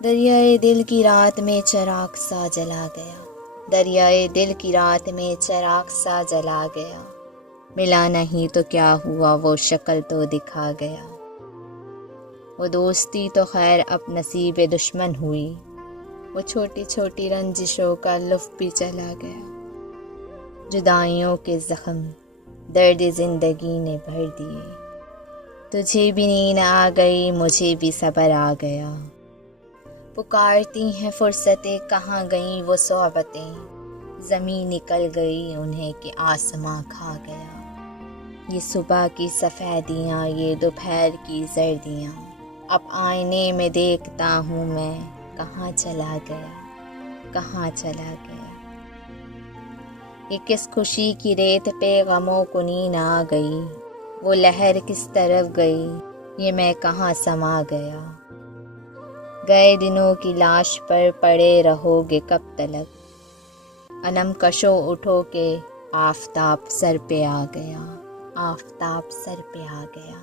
دریائے دل کی رات میں چراغ سا جلا گیا، دریائے دل کی رات میں چراغ سا جلا گیا، ملا نہیں تو کیا ہوا وہ شکل تو دکھا گیا، وہ دوستی تو خیر اب نصیب دشمن ہوئی، وہ چھوٹی چھوٹی رنجشوں کا لطف بھی چلا گیا، جدائیوں کے زخم درد زندگی نے بھر دیے، تجھے بھی نیند آ گئی مجھے بھی صبر آ گیا، پکارتی ہیں فرصتیں کہاں گئیں وہ صحبتیں، زمین نکل گئی انہیں کہ آسماں کھا گیا، یہ صبح کی سفیدیاں یہ دوپہر کی زردیاں، اب آئینے میں دیکھتا ہوں میں کہاں چلا گیا، کہاں چلا گیا، یہ کس خوشی کی ریت پہ غموں کو نیند آ گئی، وہ لہر کس طرف گئی یہ میں کہاں سما گیا، گئے دنوں کی لاش پر پڑے رہو گے کب تلک، علم کشو اٹھو کہ آفتاب سر پہ آ گیا، آفتاب سر پہ آ گیا۔